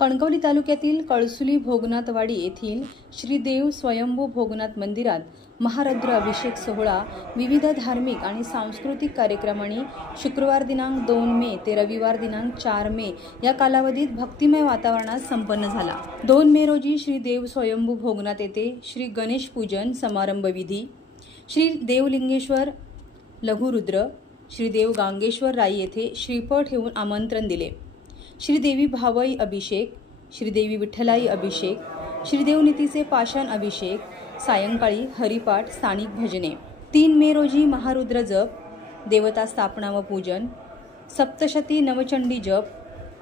कणकवली तालुक्यातील कळसुली भोगनाथवाडी येथील श्री देव स्वयंभू भोगनाथ मंदिरात महारुद्र अभिषेक सोहळा विविध धार्मिक आणि सांस्कृतिक कार्यक्रमांनी शुक्रवार दिनांक 2 मे ते रविवार दिनांक 4 मे या कालावधीत भक्तिमय वातावरणात संपन्न झाला। 2 मे रोजी श्री देव स्वयंभू भोगनाथ येथे श्री गणेश पूजन समारंभ विधी, श्री देवलिंगेश्वर लघुरुद्र, श्री देव गांगेश्वर राई येथे श्रीफळ ठेवून आमंत्रण दिले। श्रीदेवी भावई अभिषेक, श्रीदेवी विठ्ठलाई अभिषेक, श्रीदेव नीतीचे पाषाण अभिषेक, सायंकाळी हरिपाठ स्थानिक भजने। 3 मे रोजी महारुद्र जप, देवता स्थापना व पूजन, सप्तशती नवचंडी जप,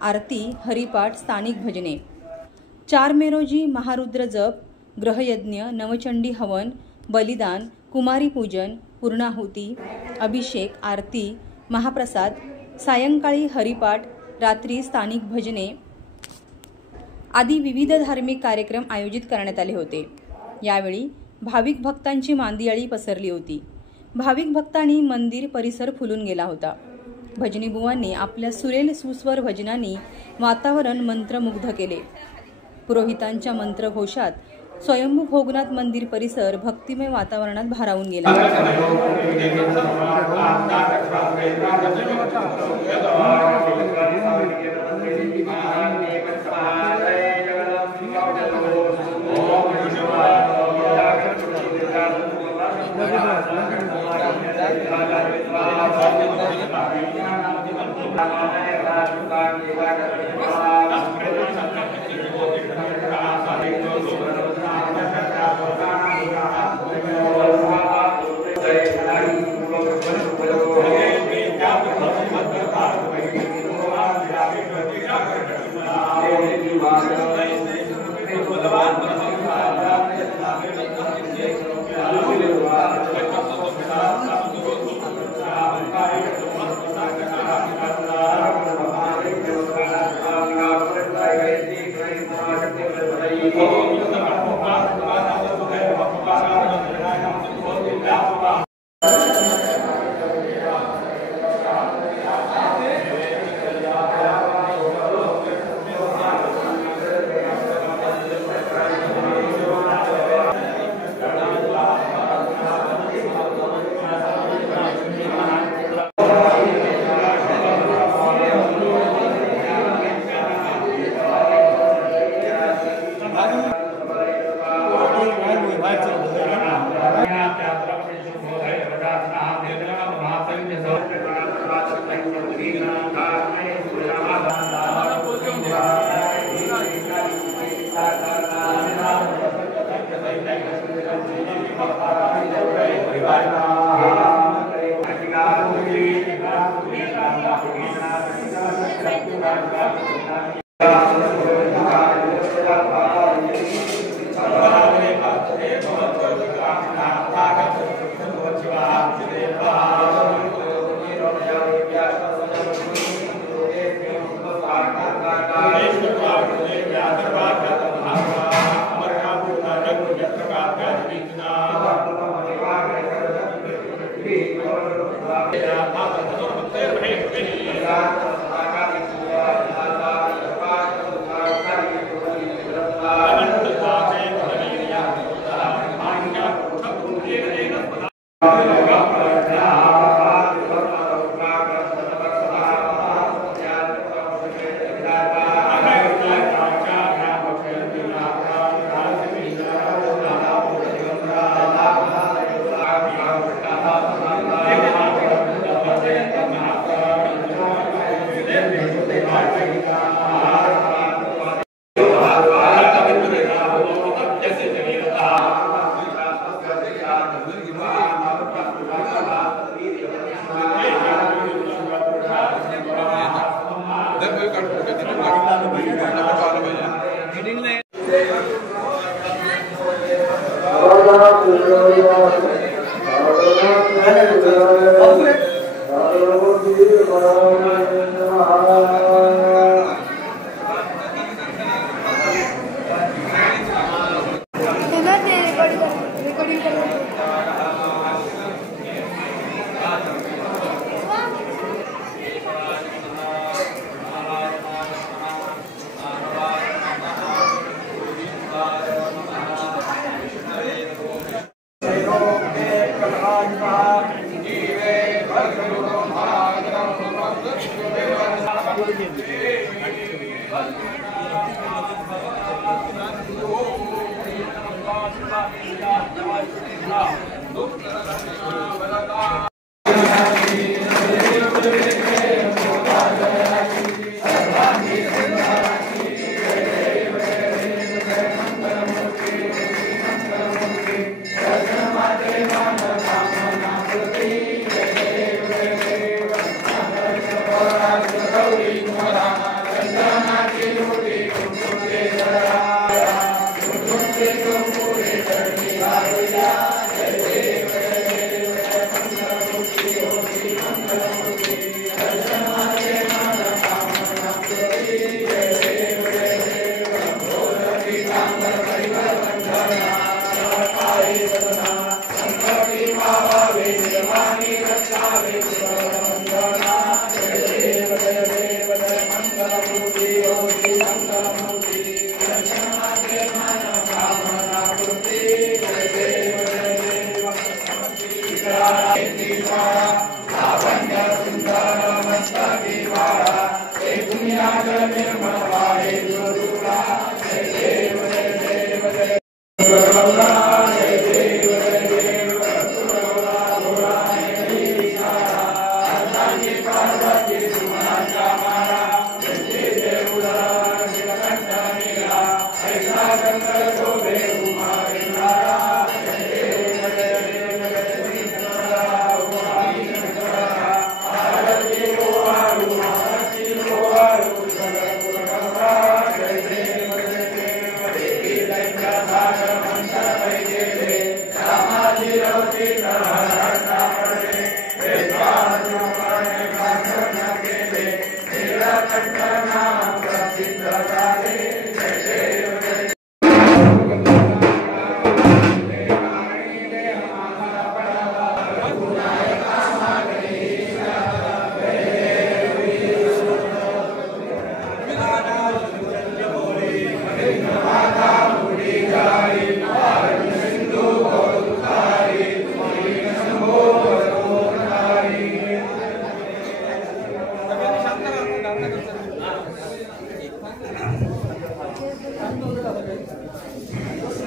आरती हरिपाठ स्थानिक भजने। 4 मे रोजी महारुद्र जप, ग्रहयज्ञ, नवचंडी हवन, बलिदान, कुमारी पूजन, पूर्णाहुती, अभिषेक, आरती, महाप्रसाद, सायंकाळी हरिपाठ, रात्री स्थानिक भजने आदी विविध धार्मिक कार्यक्रम आयोजित करण्यात आले होते। यावेळी भाविक भक्तांची मांदियाळी पसरली होती। भाविक भक्तांनी मंदिर परिसर फुलून गेला होता। भजनी बुवांनी आपल्या सुरेल सुस्वर भजनांनी वातावरण मंत्रमुग्ध केले। पुरोहितांच्या मंत्रघोषात स्वयंभू भोगनाथ मंदिर परिसर भक्तिमय वातावरणात भारावून गेला।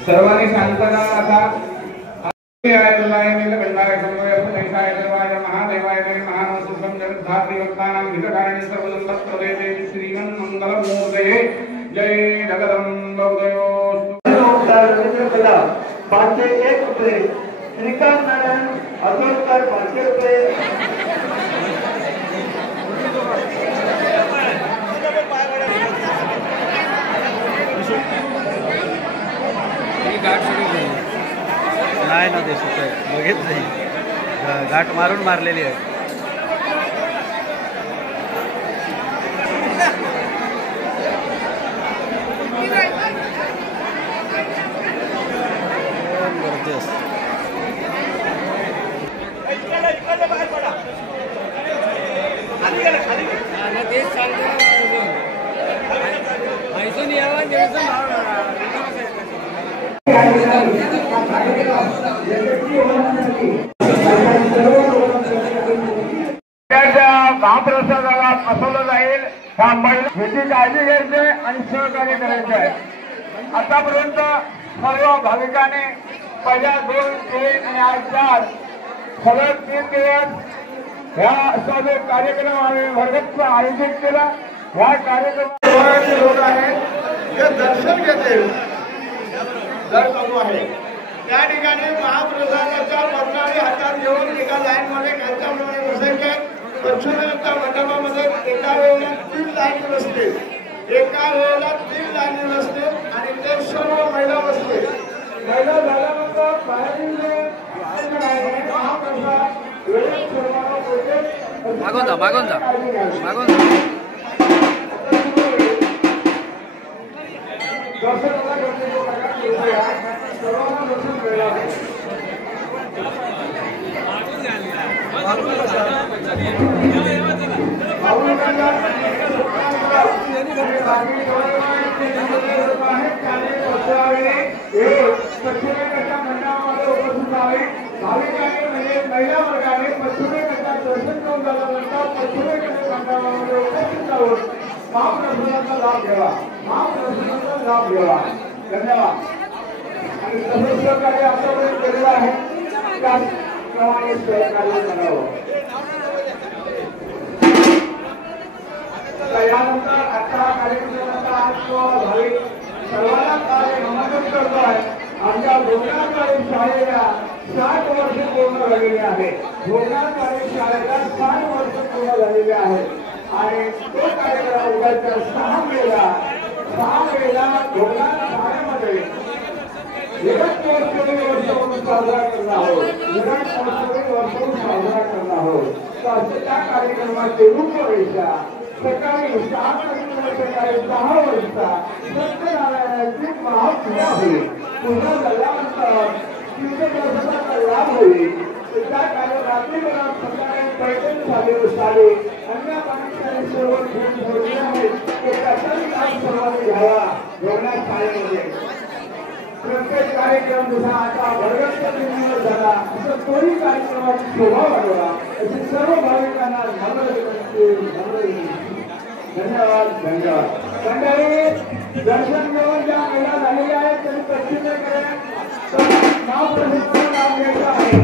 सर्वांनी शांतता आता जय जगदंबा 501 रुपये श्रीकांत नारायण अकोलकर 500 रुपये गाठ सोडली नाही ना ते सुद्धा बघितलं गाठ मारून मारलेली आहे. महाप्रसादाला फसवलं जाईल ह्याची काळजी घ्यायची आणि सहकार्य करायचं आहे. आतापर्यंत सर्व भाविकांनी पहिल्या 2, 3 आणि आज 4 सलग 3 दिवस ह्या असा जो कार्यक्रम आम्ही भरगच्च आयोजित केला. ह्या कार्यक्रमाचे लोक आहेत जे दर्शन घेतील दर चालू आहे. त्या ठिकाणी महाप्रसादाच्या पत्राने हातात घेऊन एका लाईन मध्ये खालच्याप्रमाणे बसायचे. दक्षिणेच्या मंडपामध्ये एका वेळेला 3 लाईनी बसते. एका वेळेला 3 लाईनी बसते आणि ते सर्व महिला बसते. महिला झाल्यानंतर बाहेरील महाप्रसाद वेळेत सर्वांना पोहोचेल. मागून जा मागून जा मागून जा. सर्वांना दर्शन मिळालं आहे. महिला वर्गाने पश्चिमेकडच्या दर्शन घेऊन झाल्यानंतर पश्चिमेकडे मंडळामध्ये उपस्थित आहोत. महाप्रसादाचा लाभ घ्यावा, महाप्रसादाचा लाभ घ्यावा. धन्यवाद. आणि तसंच सहकार्य आमच्याकडे केलेलं आहे त्याप्रमाणे सहकार्य करावं. यानंतर आता कार्यक्रमाचा भाविक सर्वांना कार्य आमंत्रित करतो आहे. आमच्या भोगनाथ शाळेला 60 वर्ष पूर्ण झालेली आहेत. भोगनाथ शाळेला 60 वर्ष पूर्ण झालेली आहेत आणि तो कार्यक्रम उद्याच्या 6 मेला भोगनाथ शाळेमध्ये विराट महोत्सवी वर्ष म्हणून साजरा करणार आहोत. विराट महोत्सवी वर्ष म्हणून साजरा करणार आहोत. तर त्या कार्यक्रमाची रूपरेषा सकाळी 7 सकाळी 10 वाजता सत्यनारायणाची महापूजा होईल. पूजा झाल्यानंतर तीर्थदर्शनाचा लाभ होईल. त्या रात्रीभरात सकाळी पैठण साडी अन्य पाणी सर्व घेऊन आहेत ते त्याचाही लाभ सर्वांनी घ्यावा. भोगनाथ शाळेमध्ये प्रत्येक कार्यक्रम जसा आता भरगच्च निर्णय झाला असं तोही कार्यक्रमाची शोभा वाढवा अशी सर्व भाविकांना धन्यवाद. धन्यवाद. मंडळी दर्शन घेऊन ज्या महिला झालेल्या आहेत त्यांनी पश्चिमेकडे महाप्रसादाचा लाभ घ्यायचा आहे.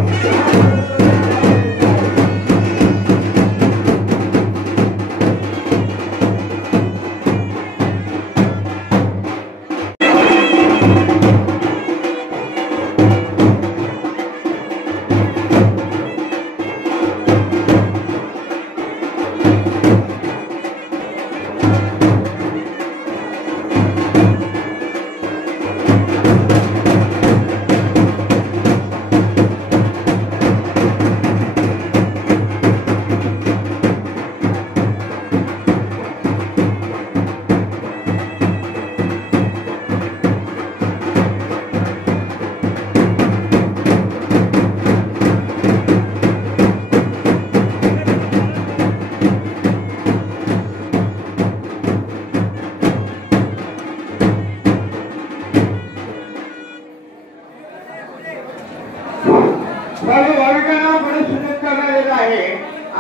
सर्व भाविकांना पुढे सूचित करण्यात येत आहे.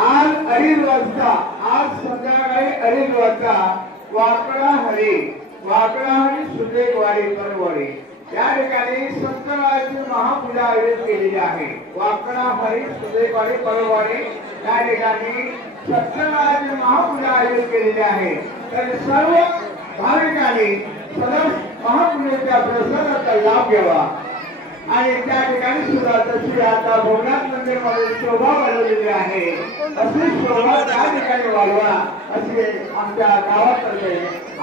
आज 2:30 वाजता आज संध्याकाळी 2:30 वाजता वाकडा हरी सुदेकवाडी परवाडी या ठिकाणी सत्यनारायणाची महापूजा आयोजित केलेली आहे. वाकडा हरी सुदेकवाडी परवाडी या ठिकाणी सत्यनारायणाची महापूजा आयोजित केलेली आहे. तर सर्व भाविकांनी सदर महापूजेच्या प्रसादाचा लाभ घ्यावा आणि त्या ठिकाणी सुद्धा तशी आता भोगनाथ मंदिरमध्ये शोभा वाढवलेली आहे. अशी शोभा त्या ठिकाणी वाढवा असे आमच्या गावातर्फे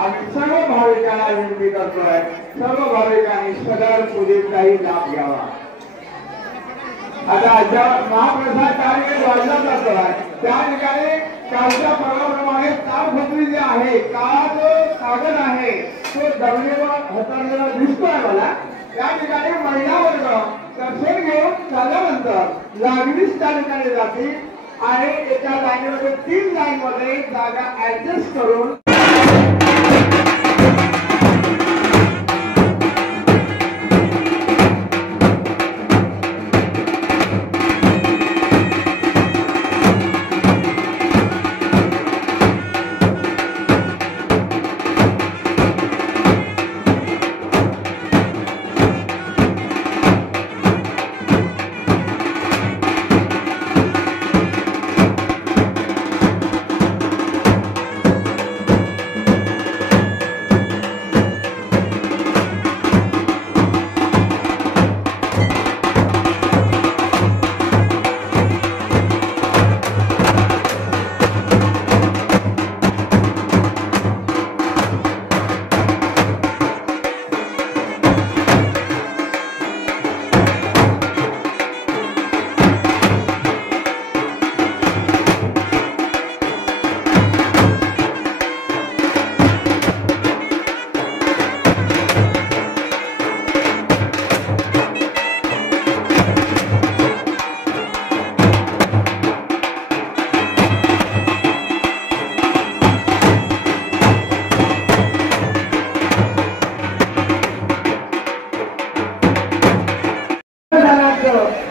आम्ही सर्व भाविकांना विनंती करतोय. सर्व भाविकांनी सदर पूजेचाही लाभ घ्यावा. आता ज्या महाप्रसाद कार्यक्रम वाढला जातोय त्या ठिकाणी कालच्या पर्वाप्रमाणे ताडपत्री जे आहे कागद आहे तो जमिनीवर हाताळलेला दिसतोय मला. या ठिकाणी महिला वर्ग दर्शन घेऊन झाल्यानंतर लागलीच त्या ठिकाणी जातील आणि एका लाईनमध्ये 3 लाईनमध्ये जागा ऍडजस्ट करून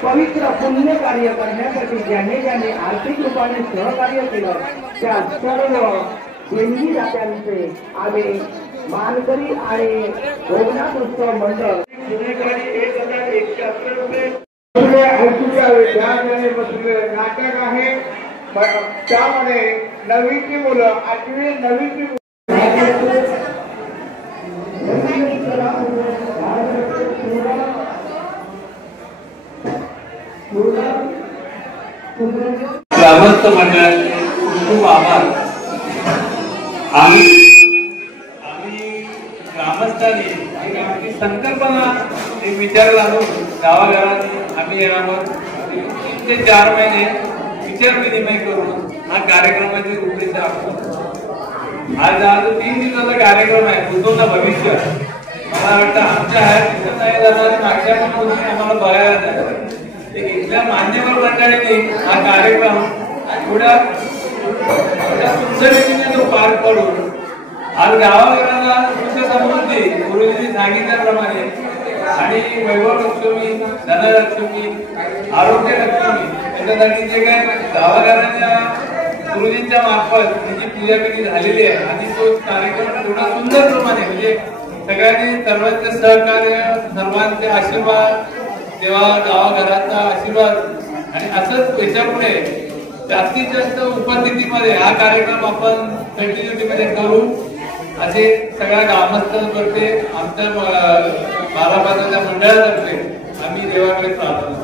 पवित्र पुण्य कार्य करण्यासाठी ज्याने ज्याने आर्थिक रूपाने सहकार्य केलं त्या देणगी दात्यांचे आम्ही मानकरी आणि भोगनाथ उत्सव मंडळ गुन्हेगारी 1111 रुपये नाटक आहे. त्यामध्ये 9वी मुलं 8वी 9वी ग्रामस्थ मंडळाचे खूप आभार. आम्ही ग्रामस्थांनी एक आमची संकल्पना एक विचार आणून गावागावात आम्ही येणार 3 ते 4 महिने विचार विनिमय करून हा कार्यक्रमाची रूपरेषा आखतो. आज 3 दिवसाचा कार्यक्रम आहे. बुद्धोंना भविष्य मला वाटतं आमच्या दिसत नाही जाणार मागच्या पण आम्हाला बघायला नाही. इथल्या मान्यवर मंडळींनी हा कार्यक्रम थोड्या सुंदर रीतीने तो पार पडून आज गावाघराला सुख समृद्धी गुरुजींनी सांगितल्याप्रमाणे आणि वैभव लक्ष्मी धनलक्ष्मी आरोग्य लक्ष्मी याच्यासाठी जे काय गावाघराच्या गुरुजींच्या मार्फत त्याची पूजा कधी झालेली आहे आणि तो कार्यक्रम थोडा सुंदर प्रमाणे म्हणजे सगळ्यांनी सर्वांचे सहकार्य सर्वांचे आशीर्वाद तेव्हा गावाघराचा आशीर्वाद आणि असंच याच्यापुढे जास्तीत जास्त उपस्थितीमध्ये हा कार्यक्रम आपण कंटिन्युटीमध्ये करू असे सगळ्या ग्रामस्थांतर्फे आमच्या बाराबाजाच्या मंडळातर्फे आम्ही देवाकडे प्रार्थना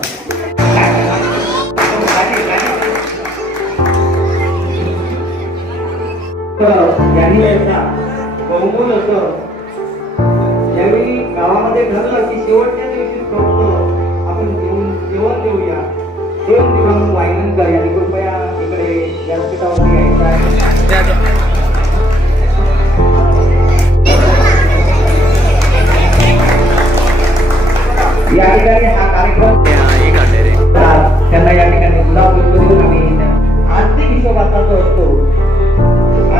बहुमूल होतं. ज्यावेळी गावामध्ये ठरलं की शेवटच्या दिवशी फक्त आपण जेवण देऊया 2 दिवस वाहिनंकर यांनी कृपया इकडे व्यासपीठावरती यायचं आहे. या ठिकाणी हा कार्यक्रम त्यांना या ठिकाणी गुलाब देऊन आम्ही आर्थिक हिशोबाचा जो असतो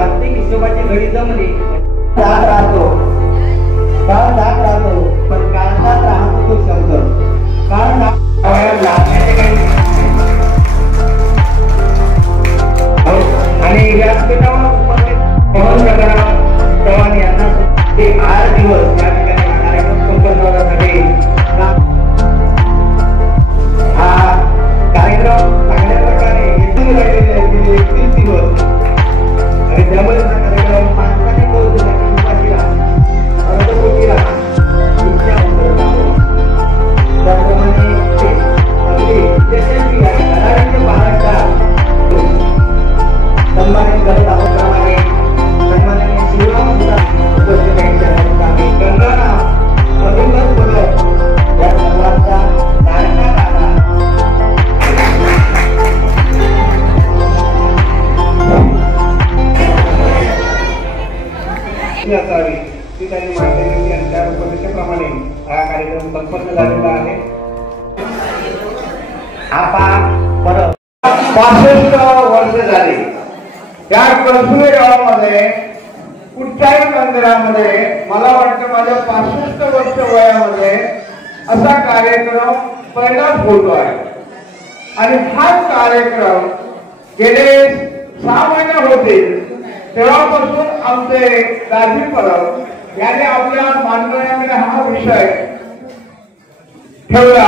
आर्थिक हिशोबाची घडी जमली जात राहतो काळ जात राहतो पण काळात राहतो तो शब्द काळ लागण्याचे काही आणि व्यासपीठावर उपस्थित पवन चव्हाण यांना ते 8 दिवस या ठिकाणी कार्यक्रम संपन्न होण्यासाठी हा कार्यक्रम चांगल्या प्रकारे येथून राहिलेले 31 दिवस आणि त्यामुळे हा कार्यक्रम माणसाने पोहोचला अर्धकोटीला इच्छा त्याप्रमाणे अगदी यशस्वी आणि धनाढ्य महाराष्ट्रात सन्मानित करत आहोत. त्यामागे सन्माननीय शिवराम उपस्थित आहेत. आम्ही गंगाना मधुकर बोलत या सर्वांचा नाटकात आला असावी ती त्यांनी माहिती दिली आणि त्या उपदेशाप्रमाणे हा कार्यक्रम संपन्न झालेला आहे. आपण परत 65 वर्ष झाली या कळसुले गावामध्ये कुठच्याही मंदिरामध्ये मला वाटतं माझ्या 65 वर्ष वयामध्ये असा कार्यक्रम पहिलाच होतो आहे. आणि हा कार्यक्रम गेले 6 महिने होतील तेव्हापासून आमचे राजीव परब यांनी आपल्या मांडण्यामध्ये हा विषय ठेवला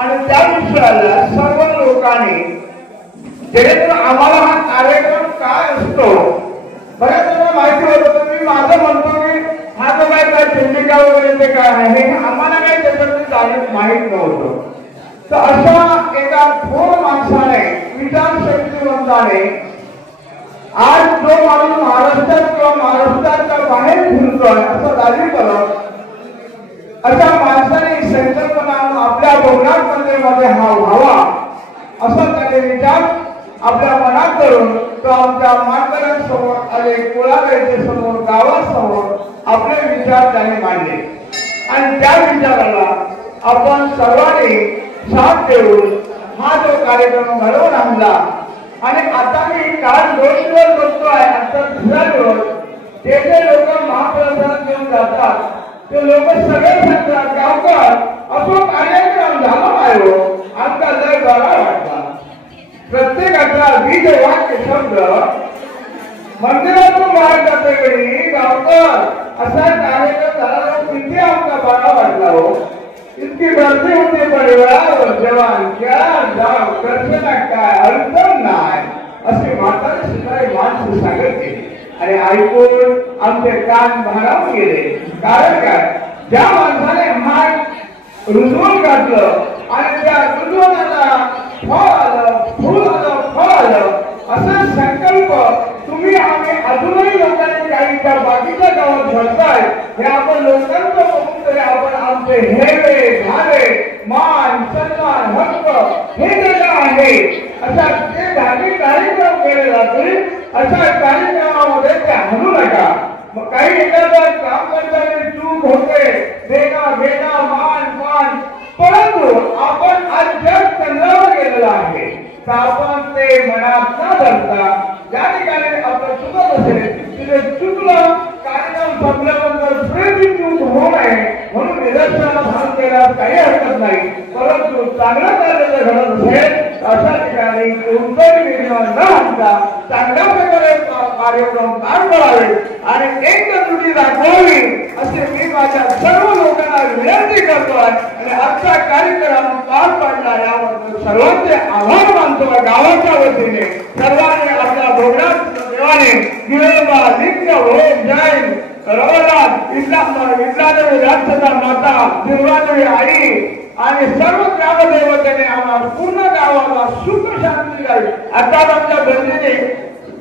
आणि त्या विषयाला सर्व लोकांनी जेणेकरून आम्हाला हा कार्यक्रम काय असतो बऱ्याच जणांना माहिती होतं. मी माझं म्हणतो की हा जो काय चिंतिका वगैरे ते काय आहे हे आम्हाला काही त्याच्यातून माहीत नव्हतं. तर अशा एका थोर माणसाने विचारशक्तीवंताने आज जो माणूस महाराष्ट्रात किंवा महाराष्ट्राच्या बाहेर फिरतोय असं दावी करत अशा माणसाने संकल्पना आपल्या भोगनाथ मंदिरामध्ये हा व्हावा असं त्याने विचार आपल्या मनात करून तो आमच्या मानकऱ्यांसमोर आणि कुळागाईचे समोर गावासमोर आपले विचार त्याने मांडले आणि त्या विचाराला आपण सर्वांनी साथ देऊन हा जो कार्यक्रम घडवून आणला. आणि आता मी काल गोष्टीवर बसतोय आता दुसऱ्या दिवस जे जे लोक महाप्रसाद घेऊन जातात ते लोक सगळे सांगतात गावकर असो कार्यक्रम झाला आहे आमचा लय बरा वाटला. प्रत्येकाचा बीज वाक्य शब्द मंदिरातून बाहेर जाते वेळी गावकर असा कार्यक्रम झाला किती आमचा बरा वाटला हो. इतकी गर्दी होती परिवार जवानच्या दर्शनात काय अर्थ नाही असे म्हातारे सुद्धा माणसं सांगते आणि ऐकून आमचे कान भारावून गेले. कारण काय, ज्या माणसाने मान रुजवून घातलं आणि त्या रुजवणाला फळ आलं असा संकल्प तुम्ही आम्ही अजूनही लोकांनी काही त्या बाकीच्या गावात घडताय. हे आपण लोकांचं बघून तरी आपण आमचे हेवे धारे मान सन्मान हक्क हे दिलं आहे. अशा जे धार्मिक कार्यक्रम केले जातील अशा कार्यक्रमामध्ये ते हलू नका. मग काही एखादं काम करताना चूक होते, देणं घेणं मान मान, परंतु आपण आज जग चंद्रावर गेलेलं आहे तर आपण ते मनात न धरता ज्या ठिकाणी आपलं चुकत असेल तिथे चुकलं कार्यक्रम संपल्यानंतर पुढे चूक होऊ नये म्हणून निदर्शनाला भाग केल्यास काही हरकत नाही. परंतु चांगलं कार्य घडत असेल अशा ठिकाणी कोणताही निर्णय न होता चांगल्या प्रकारे कार्यक्रम पार पडावे आणि एकजुटी दाखवावी असे मी माझ्या सर्व लोकांना विनंती करतो आणि आजचा कार्यक्रम पार पडला याबद्दल सर्वांचे आभार मानतो. गावाच्या वतीने सर्वांनी आपल्या भोगनाथ देवाने दिलेला लिंग होम जैन रवनाथ इस्लामदेवी राष्ट्रदा माता दुर्गादेवी आई आणि सर्व ग्रामदेवतेने आम्हाला पूर्ण गावाला सुख शांती द्यावी. आता आमच्या बंधूने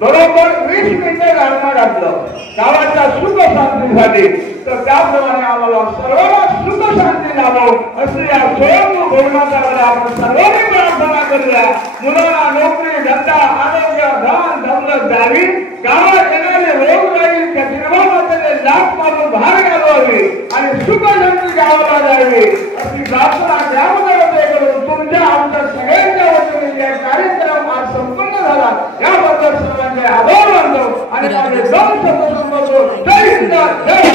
बरोबर 20 मिनिटं गाणं घातलं गावाच्या सुख शांतीसाठी. तर त्याप्रमाणे आम्हाला सर्वांना सुख शांती लाभो असे या स्वयंभू भोगनाथाला आपण सर्वांनी प्रार्थना करूया. मुलांना नोकरी धंदा आरोग्य धन दौलत द्यावी. गावात येणारे रोग राहील त्या निर्माणाचे लाभ पासून बाहेर घालवावी आणि सुख शांती गावाला द्यावी अशी प्रार्थना ग्रामदेवतेकडून तुमच्या आमच्या सगळ्यांच्या वतीने या कार्यक्रम आज संपन्न झाला याबद्दल सर्वांचे आभार मानतो आणि माझे दोन शब्द संबोधतो. जय हिंद जय